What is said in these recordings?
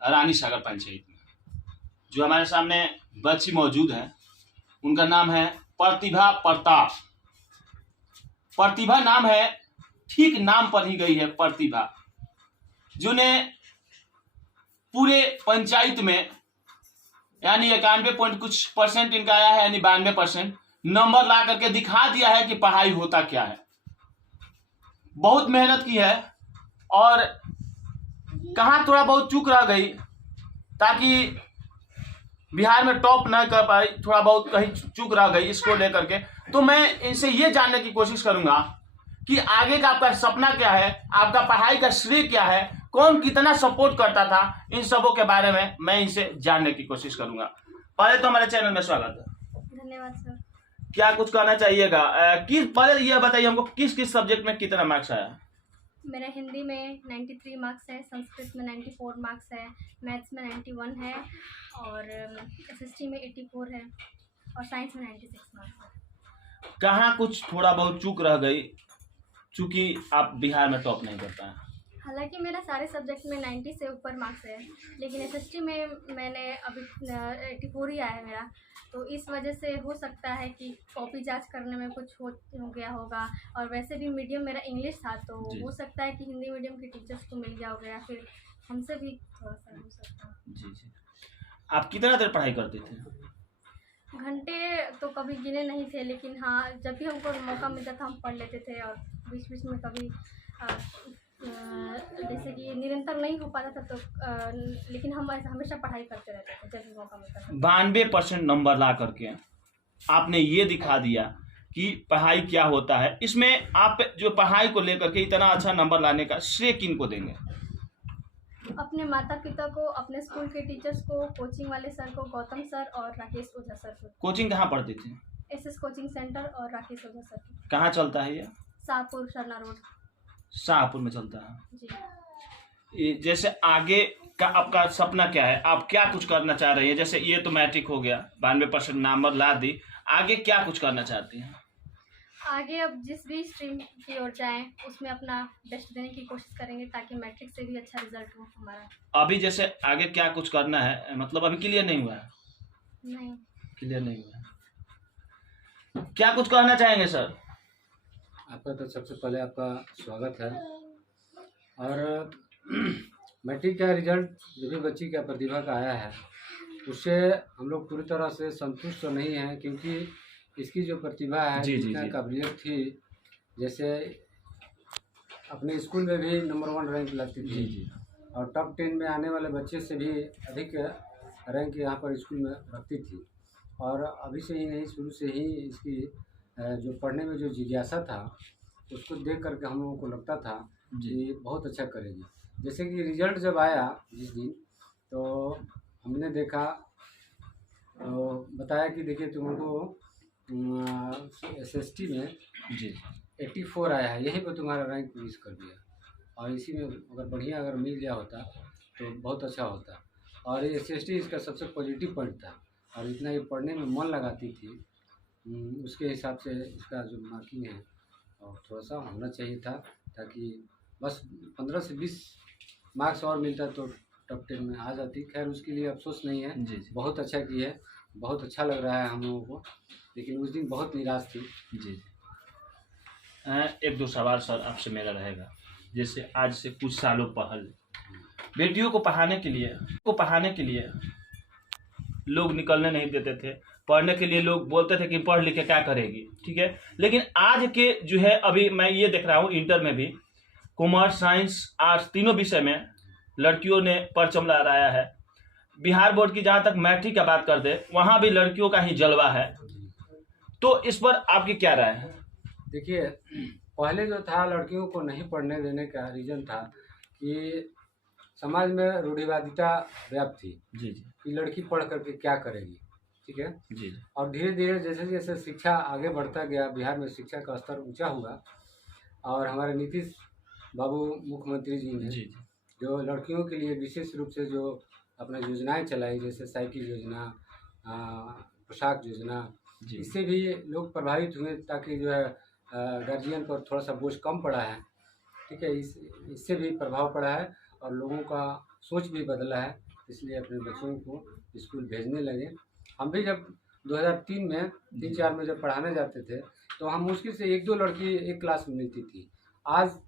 रानी सागर पंचायत में। जो हमारे सामने बच्ची मौजूद है उनका नाम है प्रतिभा प्रताप। प्रतिभा नाम है, ठीक नाम पर ही गई है प्रतिभा, जिन्हें पूरे पंचायत में यानी 91 इनका आया है, यानी 92% नंबर ला करके दिखा दिया है कि पढ़ाई होता क्या है। बहुत मेहनत की है और कहाँ थोड़ा बहुत चूक रह गई ताकि बिहार में टॉप न कर पाई, थोड़ा बहुत कहीं चूक रह गई इसको लेकर के। तो मैं इनसे ये जानने की कोशिश करूंगा कि आगे का आपका सपना क्या है, आपका पढ़ाई का श्रेय क्या है, कौन कितना सपोर्ट करता था, इन सबों के बारे में मैं इनसे जानने की कोशिश करूंगा। पहले तो हमारे चैनल में स्वागत है। धन्यवाद सर। क्या कुछ कहना चाहिएगा? पहले ये बताइए हमको किस किस सब्जेक्ट में कितना मार्क्स आया? मेरा हिंदी में 93 मार्क्स है, संस्कृत में 94 मार्क्स है, मैथ्स में 91 है और एसएसटी में 84 है और साइंस में 96 मार्क्स है। कहाँ कुछ थोड़ा बहुत चूक रह गई चूंकि आप बिहार में टॉप नहीं कर पाए? हालांकि मेरा सारे सब्जेक्ट में 90 से ऊपर मार्क्स है, लेकिन एसएसटी में मैंने अभी 84 ही आया है मेरा, तो इस वजह से हो सकता है कि कॉपी जांच करने में कुछ हो गया होगा। और वैसे भी मीडियम मेरा इंग्लिश था, तो हो सकता है कि हिंदी मीडियम के टीचर्स को मिल गया होगा या फिर हमसे भी थोड़ा सा हो सकता है। जी जी। आप कितना देर पढ़ाई करते थे? घंटे तो कभी गिने नहीं थे, लेकिन हाँ जब भी हमको मौका मिलता था हम पढ़ लेते थे और बीच बीच में कभी जैसे कि निरंतर नहीं हो पाता था तो लेकिन हम हमेशा पढ़ाई करते रहते थे जब भी मौका मिलता था। 92% नंबर ला करके आपने ये दिखा दिया कि पढ़ाई क्या होता है। इसमें आप जो पढ़ाई को लेकर के इतना अच्छा नंबर लाने का श्रेय किन को देंगे? अपने माता पिता को, अपने स्कूल के टीचर्स को, कोचिंग वाले सर को, गौतम सर और राकेश ओझा सर को। कोचिंग कहाँ पढ़ती थी? एसएस कोचिंग सेंटर और राकेश ओझा सर को। कहाँ चलता है ये? शाहपुर सरना रोड। शाहपुर में चलता है जी। जैसे आगे का आपका सपना क्या है, आप क्या कुछ करना चाह रही हैं? जैसे ये तो मैट्रिक हो गया, 92% नंबर ला दी, आगे क्या कुछ करना चाहती हैं? आगे अब जिस भी स्ट्रीम की ओर जाएं उसमें अपना बेस्ट देने की कोशिश करेंगे ताकि मैट्रिक से भी अच्छा रिजल्ट हो हमारा। अभी जैसे आगे क्या कुछ करना है, मतलब अभी क्लियर नहीं हुआ है? नहीं क्लियर नहीं हुआ है। क्या कुछ कहना चाहेंगे सर? आपका तो सबसे पहले आपका स्वागत है। और मैट्रिक का रिजल्ट जो भी बच्ची का प्रतिभा का आया है उससे हम लोग पूरी तरह से संतुष्ट तो नहीं हैं, क्योंकि इसकी जो प्रतिभा है, जितना काबिलियत थी, जैसे अपने स्कूल में भी नंबर 1 रैंक लाती थी और टॉप 10 में आने वाले बच्चे से भी अधिक रैंक यहाँ पर स्कूल में रखती थी। और अभी से ही नहीं, शुरू से ही इसकी जो पढ़ने में जो जिज्ञासा था उसको देख करके हम लोगों को लगता था कि बहुत अच्छा करेगी। जैसे कि रिजल्ट जब आया जिस दिन, तो हमने देखा तो बताया कि देखिए तुमको एसएसटी में 84 आया है, यहीं पर तुम्हारा रैंक मिस कर दिया और इसी में अगर बढ़िया अगर मिल गया होता तो बहुत अच्छा होता। और एसएसटी इसका सबसे पॉजिटिव पॉइंट था और इतना ये पढ़ने में मन लगाती थी, उसके हिसाब से इसका जो मार्किंग है और थोड़ा सा होना चाहिए था, ताकि बस 15 से 20 मार्क्स और मिलता तो टॉप 10 में आ जाती। खैर उसके लिए अफसोस नहीं है, बहुत अच्छा की है, बहुत अच्छा लग रहा है हम लोगों को, लेकिन उस दिन बहुत निराश थी। जी। एक दो सवाल सर आपसे मेरा रहेगा। जैसे आज से कुछ सालों पहले बेटियों को पढ़ाने के लिए लोग निकलने नहीं देते थे, पढ़ने के लिए लोग बोलते थे कि पढ़ लिख के क्या करेगी, ठीक है। लेकिन आज के जो है, अभी मैं ये देख रहा हूँ इंटर में भी कॉमर्स, साइंस, आर्ट्स तीनों विषय में लड़कियों ने परचम लहराया है। बिहार बोर्ड की जहाँ तक मैट्रिक का बात कर दे, वहाँ भी लड़कियों का ही जलवा है। तो इस पर आपकी क्या राय है? देखिए, पहले जो था लड़कियों को नहीं पढ़ने देने का रीज़न था कि समाज में रूढ़िवादिता व्याप्त थी जी कि लड़की पढ़ करके क्या करेगी, ठीक है जी। और धीरे धीरे जैसे जैसे शिक्षा आगे बढ़ता गया, बिहार में शिक्षा का स्तर ऊंचा हुआ और हमारे नीतीश बाबू मुख्यमंत्री जी ने जो लड़कियों के लिए विशेष रूप से जो अपना योजनाएं चलाई, जैसे साइकिल योजना, पोशाक योजना, इससे भी लोग प्रभावित हुए, ताकि जो है गार्जियन पर थोड़ा सा बोझ कम पड़ा है, ठीक है। इससे भी प्रभाव पड़ा है और लोगों का सोच भी बदला है इसलिए अपने बच्चों को स्कूल भेजने लगे। हम भी जब 2003 में 3-4 में जब पढ़ाने जाते थे तो हम मुश्किल से 1-2 लड़की एक क्लास में मिलती थी। आज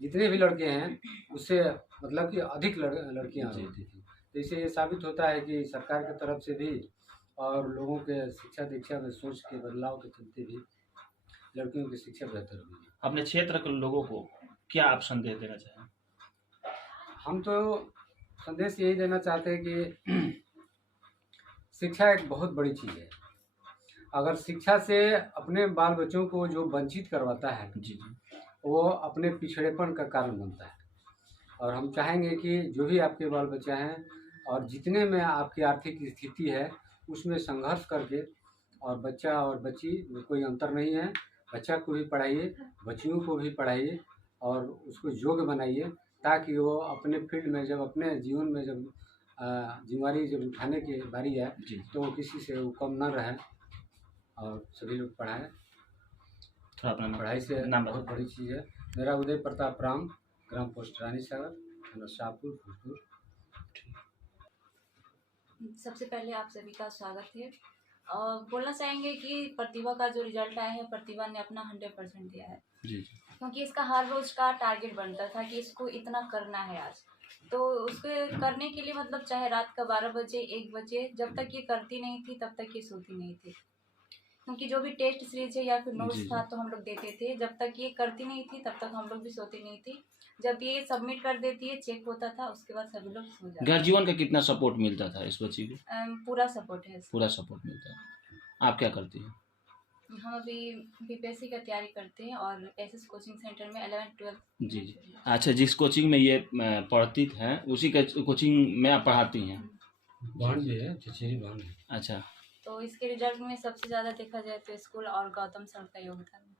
जितने भी लड़के हैं उससे मतलब कि अधिक लड़कियां होती थी। तो इससे ये साबित होता है कि सरकार की तरफ से भी और लोगों के शिक्षा दीक्षा में सोच के बदलाव के चलते भी लड़कियों की शिक्षा बेहतर हुई है। अपने क्षेत्र के लोगों को क्या आप संदेश देना चाहें? हम तो संदेश यही देना चाहते हैं कि शिक्षा एक बहुत बड़ी चीज़ है। अगर शिक्षा से अपने बाल बच्चों को जो वंचित करवाता है जी वो अपने पिछड़ेपन का कारण बनता है। और हम चाहेंगे कि जो भी आपके बाल बच्चे हैं और जितने में आपकी आर्थिक स्थिति है उसमें संघर्ष करके, और बच्चा और बच्ची में कोई अंतर नहीं है, बच्चा को भी पढ़ाइए, बच्चियों को भी पढ़ाइए और उसको योग्य बनाइए, ताकि वो अपने फील्ड में जब अपने जीवन में जब जिम्मेदारी जब उठाने की बारी आए जी। तो वो किसी से वो कम न रहे और सभी लोग पढ़ाएं। थोड़ा अपना नाम पढ़ाई से नाम बहुत बड़ी चीज़ है। मेरा उदय प्रताप राम, ग्राम पोस्ट रानी सागर, थाना शाहपुर, भोजपुर। सबसे पहले आप सभी का स्वागत है। बोलना चाहेंगे कि प्रतिभा का जो रिजल्ट आया है, प्रतिभा ने अपना 100% दिया है। जी। क्योंकि इसका हर रोज का टारगेट बनता था कि इसको इतना करना है आज, तो उसके करने के लिए मतलब चाहे रात का 12 बजे 1 बजे, जब तक ये करती नहीं थी तब तक ये सोती नहीं थी। क्योंकि जो भी टेस्ट सीरीज है या फिर नोट्स था तो हम लोग देते थे, जब तक ये करती नहीं थी तब तक हम लोग भी सोती नहीं थी। जब ये सबमिट कर देती है, चेक होता था, उसके बाद सभी लोग सो जाते। घर जीवन का कितना सपोर्ट मिलता था इस बच्ची को? पूरा सपोर्ट है। पूरा सपोर्ट मिलता है। आप क्या करती हैं? हम अभी बीपीएससी का तैयारी करते हैं और एसएस कोचिंग सेंटर में 11-12। जी। अच्छा, जिस कोचिंग में ये पढ़ती हैं उसी का कोचिंग में आप पढ़ाती हैं? बहन भी है, चचेरी बहन है। अच्छा। तो इसके रिजल्ट में सबसे ज़्यादा देखा जाए तो स्कूल और गौतम सर का योगदान है।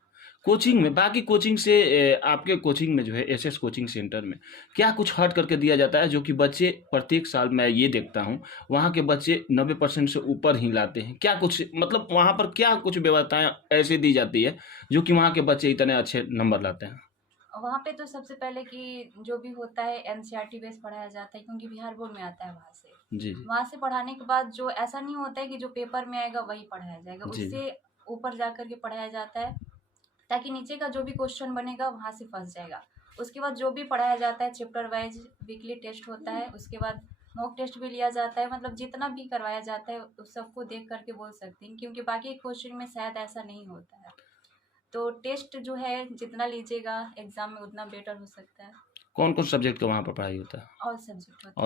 कोचिंग में, बाकी कोचिंग से आपके कोचिंग में जो है एसएस कोचिंग सेंटर में क्या कुछ हट करके दिया जाता है जो कि बच्चे प्रत्येक साल मैं ये देखता हूँ वहाँ के बच्चे 90% से ऊपर ही लाते हैं? क्या कुछ मतलब वहाँ पर क्या कुछ व्यवस्थाएं ऐसे दी जाती है जो कि वहाँ के बच्चे इतने अच्छे नंबर लाते हैं? वहाँ पे तो सबसे पहले कि जो भी होता है एनसीईआरटी बेस पढ़ाया जाता है, क्योंकि बिहार बोर्ड में आता है वहाँ से। जी। वहाँ से पढ़ाने के बाद जो ऐसा नहीं होता है कि जो पेपर में आएगा वही पढ़ाया जाएगा, जी। उससे ऊपर जा कर के पढ़ाया जाता है ताकि नीचे का जो भी क्वेश्चन बनेगा वहाँ से फंस जाएगा। उसके बाद जो भी पढ़ाया जाता है चैप्टर वाइज वीकली टेस्ट होता है, उसके बाद मॉक टेस्ट भी लिया जाता है। मतलब जितना भी करवाया जाता है उस सबको देख करके बोल सकते हैं, क्योंकि बाकी क्वेश्चन में शायद ऐसा नहीं होता है। तो टेस्ट जो है जितना लीजिएगा एग्जाम में उतना बेटर हो सकता है। कौन कौन सब्जेक्ट का वहाँ पर पढ़ाई होता है? और सब्जेक्ट होता है।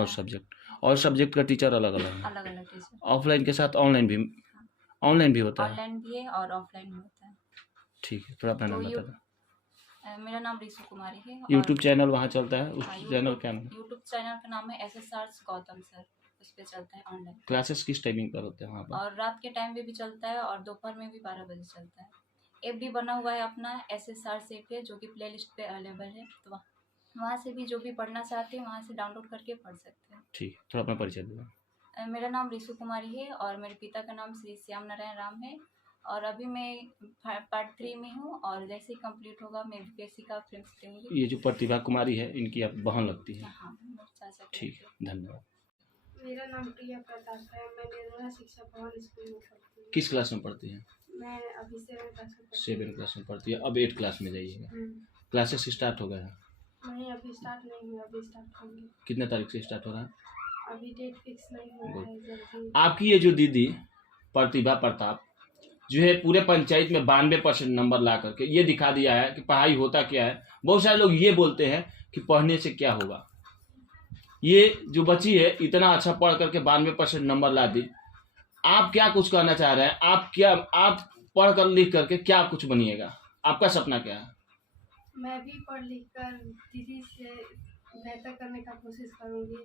और सब्जेक्ट का टीचर अलग अलग है? अलग अलग टीचर। ऑफलाइन के साथ ऑनलाइन भी होता है? ऑनलाइन भी है और ऑफलाइन भी होता है। ठीक है, थोड़ा अपना नाम बता दो। मेरा नाम रिशु कुमारी है। यूट्यूब चैनल वहाँ चलता है, उस चैनल क्या नाम है? यूट्यूब चैनल का नाम है SSR गौतम सर, उस पर चलता है ऑनलाइन। क्लासेस किस टाइमिंग पर होते हैं वहाँ पर? और रात के टाइम पे भी चलता है और दोपहर में भी 12 बजे चलता है। ऐप भी बना हुआ है अपना SSR से पे, जो कि प्ले लिस्ट पे अवेलेबल है, तो वहाँ से भी जो भी पढ़ना चाहते हैं वहाँ से डाउनलोड करके पढ़ सकते हैं। ठीक है, थोड़ा अपना परिचय दो। मेरा नाम रिशु कुमारी है और मेरे पिता का नाम श्री श्याम नारायण राम है और अभी मैं पार्ट 3 में हूँ और जैसे ही कंप्लीट होगा मैं बीपीएससी का प्रीलिम्स दूंगी। ये जो प्रतिभा कुमारी है इनकी आप बहन लगती है? हाँ, चाचा। ठीक है, धन्यवाद। मेरा नाम प्रिया प्रताप है। मैं निर्मला शिक्षा भवन स्कूल में पढ़ती हूँ। किस क्लास में पढ़ती हैं? मैं अभी 7 क्लास में पढ़ती हूँ। 7 क्लास में पढ़ती है, अब 8 क्लास में जाइएगा। क्लासेस स्टार्ट हो गए हैं? नहीं, अभी स्टार्ट नहीं हुआ, अभी स्टार्ट होंगे। कितने तारीख से स्टार्ट हो रहा है? अभी डेट फिक्स नहीं हुआ है, जल्दी। आपकी ये जो दीदी प्रतिभा प्रताप जो है पूरे पंचायत में 92% नंबर ला करके ये दिखा दिया है कि पढ़ाई होता क्या है। बहुत सारे लोग ये बोलते हैं कि पढ़ने से क्या होगा। ये जो बच्ची है इतना अच्छा पढ़ करके 92% नंबर ला दी। आप क्या कुछ कहना चाह रहे हैं? आप पढ़ कर लिख करके क्या कुछ बनिएगा? आपका सपना क्या है? मैं भी पढ़ लिख कर दीदी से बेहतर करने का कोशिश करूँगी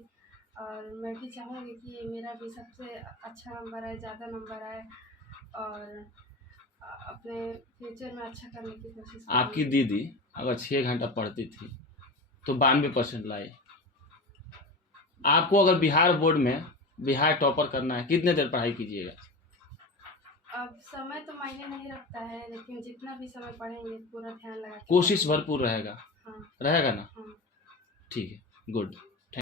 और मैं भी चाहूँगी कि मेरा भी सबसे अच्छा नंबर आए, ज़्यादा नंबर आए और अपने फ्यूचर में अच्छा करने की कोशिश करूँगी। आपकी दीदी अगर 6 घंटा पढ़ती थी तो 92% लाई। आपको अगर बिहार बोर्ड में बिहार टॉपर करना है कितने देर पढ़ाई कीजिएगा? अब समय तो मायने नहीं रखता है, लेकिन जितना भी समय पढ़ेंगे पूरा ध्यान लगा के कोशिश भरपूर रहेगा। हाँ। रहेगा ना? हाँ। ठीक है, गुड।